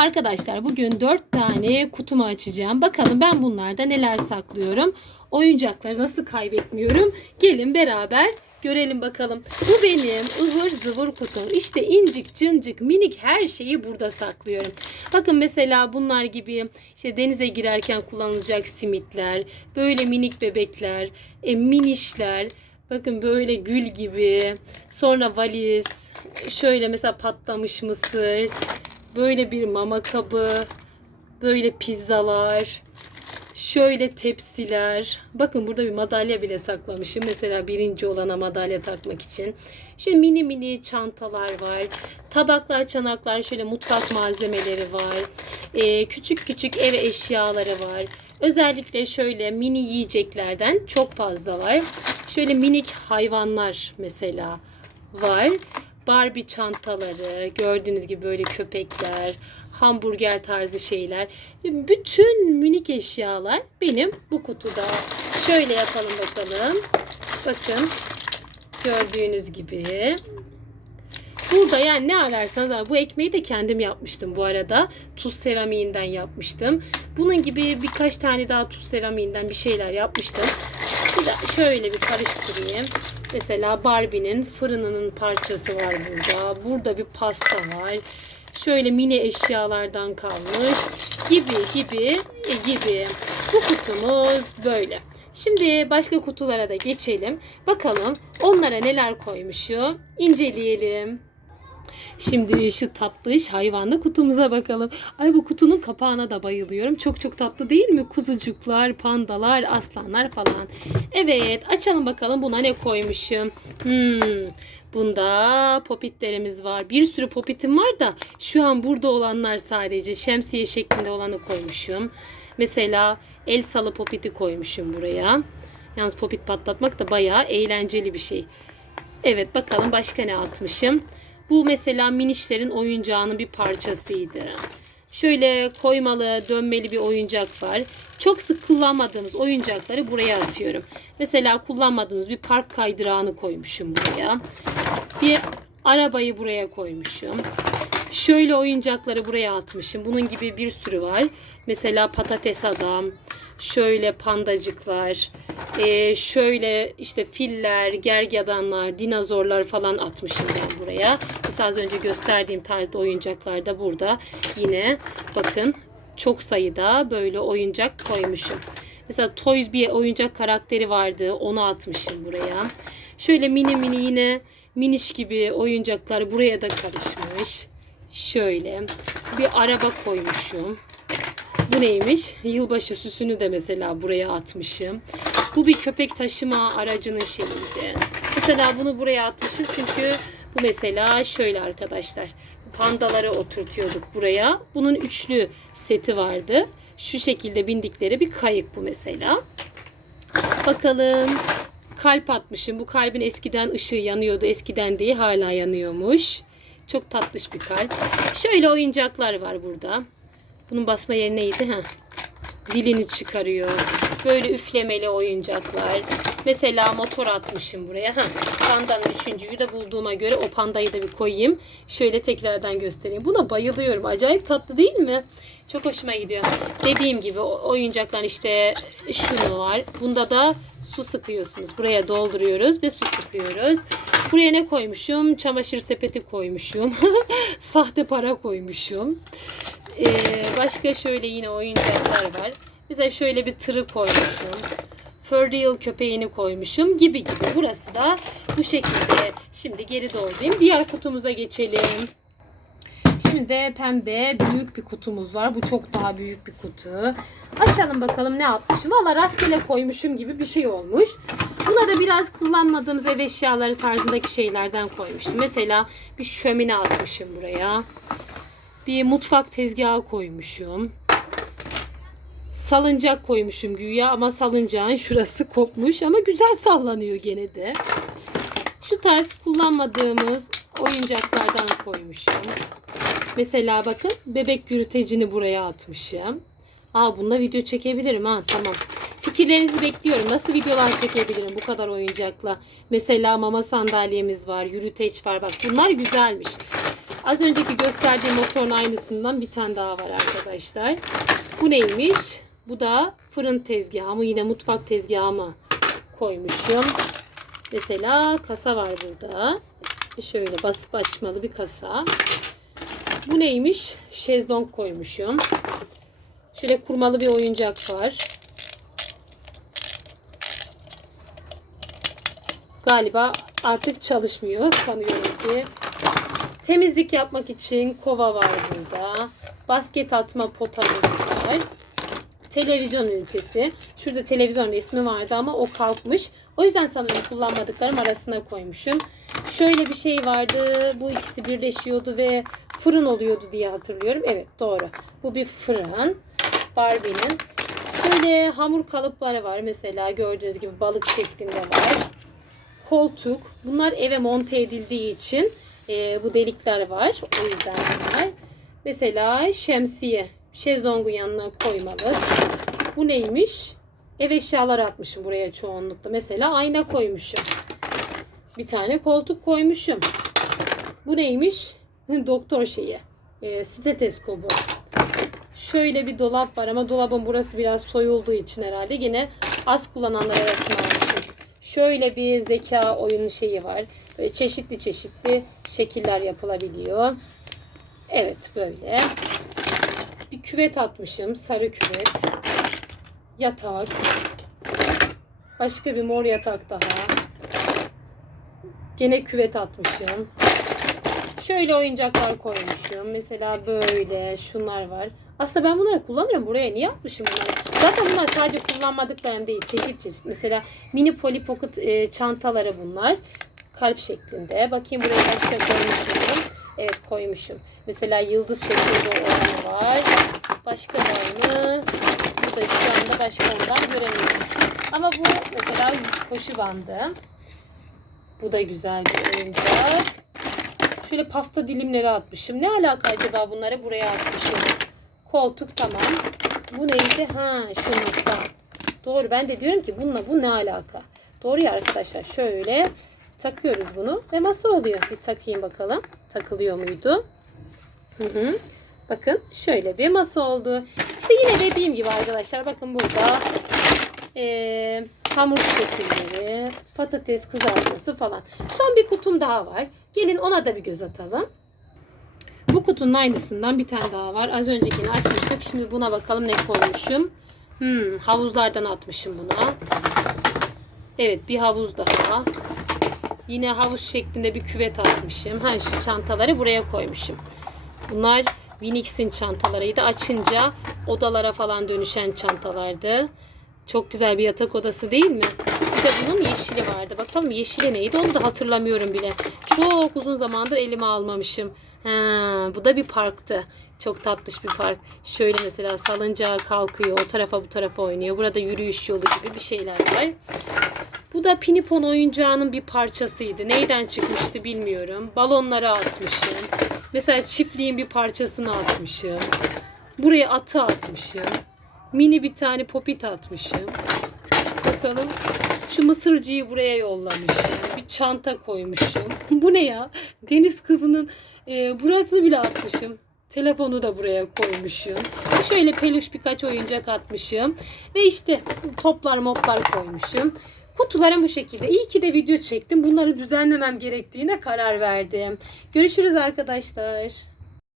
Arkadaşlar bugün 4 tane kutumu açacağım. Bakalım ben bunlarda neler saklıyorum. Oyuncakları nasıl kaybetmiyorum. Gelin beraber görelim bakalım. Bu benim ıvır zıvır kutum. İşte incik cıncık minik her şeyi burada saklıyorum. Bakın mesela bunlar gibi işte denize girerken kullanılacak simitler, böyle minik bebekler, e, minişler, Bakın böyle gül gibi. Sonra valiz. Şöyle mesela patlamış mısır. Böyle bir mama kabı. Böyle pizzalar. Şöyle tepsiler. Bakın burada bir madalya bile saklamışım. Mesela birinci olana madalya takmak için. Şöyle mini mini çantalar var. Tabaklar, çanaklar, şöyle mutfak malzemeleri var. Ee, küçük küçük ev eşyaları var. Özellikle şöyle mini yiyeceklerden çok fazla var. Şöyle minik hayvanlar mesela var. Barbie çantaları, gördüğünüz gibi böyle köpekler, hamburger tarzı şeyler. Bütün minik eşyalar benim bu kutuda. Şöyle yapalım bakalım. Bakın gördüğünüz gibi. Burada yani ne ararsanız. Bu ekmeği de kendim yapmıştım bu arada. Tuz seramiğinden yapmıştım. Bunun gibi birkaç tane daha tuz seramiğinden bir şeyler yapmıştım. Şöyle bir karıştırayım. Mesela Barbie'nin fırınının parçası var burada. Burada bir pasta var. Şöyle mini eşyalardan kalmış gibi gibi e, gibi. Bu kutumuz böyle. Şimdi başka kutulara da geçelim. Bakalım onlara neler koymuşum. İnceleyelim. Şimdi şu tatlış hayvanlı kutumuza bakalım. Ay bu kutunun kapağına da bayılıyorum. Çok çok tatlı değil mi? Kuzucuklar, pandalar, aslanlar falan. Evet açalım bakalım buna ne koymuşum. Hmm, bunda popitlerimiz var. Bir sürü popitim var da şu an burada olanlar sadece şemsiye şeklinde olanı koymuşum. Mesela el salı popiti koymuşum buraya. Yalnız popit patlatmak da bayağı eğlenceli bir şey. Evet bakalım başka ne atmışım. Bu mesela minişlerin oyuncağının bir parçasıydı. Şöyle koymalı, dönmeli bir oyuncak var. Çok sık kullanmadığımız oyuncakları buraya atıyorum. Mesela kullanmadığımız bir park kaydırağını koymuşum buraya. Bir arabayı buraya koymuşum. Şöyle oyuncakları buraya atmışım. Bunun gibi bir sürü var. Mesela patates adam, şöyle pandacıklar, ee, şöyle işte filler, gergedanlar, dinozorlar falan atmışım ben buraya. Mesela az önce gösterdiğim tarzda oyuncaklar da burada. Yine bakın çok sayıda böyle oyuncak koymuşum. Mesela Toys bir oyuncak karakteri vardı. Onu atmışım buraya. Şöyle mini mini yine miniş gibi oyuncaklar buraya da karışmış. Şöyle bir araba koymuşum. Bu neymiş? Yılbaşı süsünü de mesela buraya atmışım. Bu bir köpek taşıma aracının şeyiydi. Mesela bunu buraya atmışım çünkü bu mesela şöyle arkadaşlar. Pandaları oturtuyorduk buraya. Bunun üçlü seti vardı. Şu şekilde bindikleri bir kayık bu mesela. Bakalım. Kalp atmışım. Bu kalbin eskiden ışığı yanıyordu. Eskiden değil hala yanıyormuş. Çok tatlış bir kalp. Şöyle oyuncaklar var burada. Bunun basma yeri neydi? Ha. Dilini çıkarıyor. Böyle üflemeli oyuncaklar. Mesela motor atmışım buraya. Ha. Pandanın üçüncüyü de bulduğuma göre o pandayı da bir koyayım. Şöyle tekrardan göstereyim. Buna bayılıyorum. Acayip tatlı değil mi? Çok hoşuma gidiyor. Dediğim gibi oyuncaklar işte şunu var. Bunda da su sıkıyorsunuz. Buraya dolduruyoruz ve su sıkıyoruz. Buraya ne koymuşum? Çamaşır sepeti koymuşum. Sahte para koymuşum. Ee, başka şöyle yine oyuncaklar var. Bize şöyle bir tırı koymuşum. Furriel köpeğini koymuşum gibi gibi. Burası da bu şekilde. Şimdi geri doldurayım. Diğer kutumuza geçelim. Şimdi de pembe büyük bir kutumuz var. Bu çok daha büyük bir kutu. Açalım bakalım ne atmışım. Valla rastgele koymuşum gibi bir şey olmuş. Buna da biraz kullanmadığımız ev eşyaları tarzındaki şeylerden koymuştum. Mesela bir şömine atmışım buraya. Bir mutfak tezgahı koymuşum. Salıncak koymuşum güya ama salıncağın şurası kopmuş ama güzel sallanıyor gene de. Şu tarz kullanmadığımız oyuncaklardan koymuşum. Mesela bakın bebek yürütecini buraya atmışım. Aa bununla video çekebilirim ha tamam. Fikirlerinizi bekliyorum. Nasıl videolar çekebilirim bu kadar oyuncakla? Mesela mama sandalyemiz var, yürüteç var. Bak bunlar güzelmiş. Az önceki gösterdiğim motorun aynısından bir tane daha var arkadaşlar. Bu neymiş? Bu da fırın tezgahı mı? Yine mutfak tezgahı mı koymuşum. Mesela kasa var burada. Şöyle basıp açmalı bir kasa. Bu neymiş? Şezlong koymuşum. Şöyle kurmalı bir oyuncak var. Galiba artık çalışmıyor sanıyorum ki. Temizlik yapmak için kova var burada. Basket atma potamız var. Televizyon ünitesi. Şurada televizyon resmi vardı ama o kalkmış. O yüzden sanırım kullanmadıklarım arasına koymuşum. Şöyle bir şey vardı. Bu ikisi birleşiyordu ve fırın oluyordu diye hatırlıyorum. Evet doğru. Bu bir fırın. Barbie'nin. Şöyle hamur kalıpları var. Mesela gördüğünüz gibi balık şeklinde var. Koltuk. Bunlar eve monte edildiği için e, bu delikler var. O yüzden bunlar. Mesela şemsiye. Şezlongun yanına koymalı. Bu neymiş? Ev eşyaları atmışım buraya çoğunlukla. Mesela ayna koymuşum. Bir tane koltuk koymuşum. Bu neymiş? Doktor şeyi. E, stetoskobu. Şöyle bir dolap var ama dolabın burası biraz soyulduğu için herhalde yine az kullananlar arasına almışım. Şöyle bir zeka oyun şeyi var. Böyle çeşitli çeşitli şekiller yapılabiliyor. Evet böyle. Bir küvet atmışım. Sarı küvet. Yatak. Başka bir mor yatak daha. Gene küvet atmışım. Şöyle oyuncaklar koymuşum. Mesela böyle şunlar var. Aslında ben bunları kullanıyorum. Buraya niye atmışım bunları? Zaten bunlar sadece kullanmadıklarım değil. Çeşit çeşit. Mesela mini Polly Pocket e, çantaları bunlar. Kalp şeklinde. Bakayım buraya başka koymuş muyum? Evet koymuşum. Mesela yıldız şeklinde olanı var. Başka var mı? Bu da şu anda başka ondan göremiyorum. Ama bu mesela koşu bandı. Bu da güzel bir oyuncak. Şöyle pasta dilimleri atmışım. Ne alaka acaba bunları buraya atmışım? Koltuk tamam. Bu neydi? Ha şu masa. Doğru ben de diyorum ki bununla bu ne alaka? Doğru ya arkadaşlar. Şöyle takıyoruz bunu ve masa oluyor. Bir takayım bakalım. Takılıyor muydu? Hı hı. Bakın şöyle bir masa oldu. İşte yine dediğim gibi arkadaşlar bakın burada eee hamur şekilleri, patates kızartması falan. Son bir kutum daha var. Gelin ona da bir göz atalım. Bu kutunun aynısından bir tane daha var. Az öncekini açmıştık. Şimdi buna bakalım ne koymuşum. Hmm, havuzlardan atmışım buna. Evet bir havuz daha. Yine havuz şeklinde bir küvet atmışım. Ha şu çantaları buraya koymuşum. Bunlar Winix'in çantalarıydı. Açınca odalara falan dönüşen çantalardı. Çok güzel bir yatak odası değil mi? Bir de bunun yeşili vardı. Bakalım yeşili neydi onu da hatırlamıyorum bile. Çok uzun zamandır elime almamışım. Ha, bu da bir parktı. Çok tatlış bir park. Şöyle mesela salıncağa kalkıyor. O tarafa bu tarafa oynuyor. Burada yürüyüş yolu gibi bir şeyler var. Bu da Pinipon oyuncağının bir parçasıydı. Neyden çıkmıştı bilmiyorum. Balonları atmışım. Mesela çiftliğin bir parçasını atmışım. Buraya atı atmışım. Mini bir tane popit atmışım. Bakalım. Şu mısırcıyı buraya yollamışım. Bir çanta koymuşum. Bu ne ya? Deniz kızının e, burasını bile atmışım. Telefonu da buraya koymuşum. Şöyle peluş birkaç oyuncak atmışım. Ve işte toplar moplar koymuşum. Kutularım bu şekilde. İyi ki de video çektim. Bunları düzenlemem gerektiğine karar verdim. Görüşürüz arkadaşlar.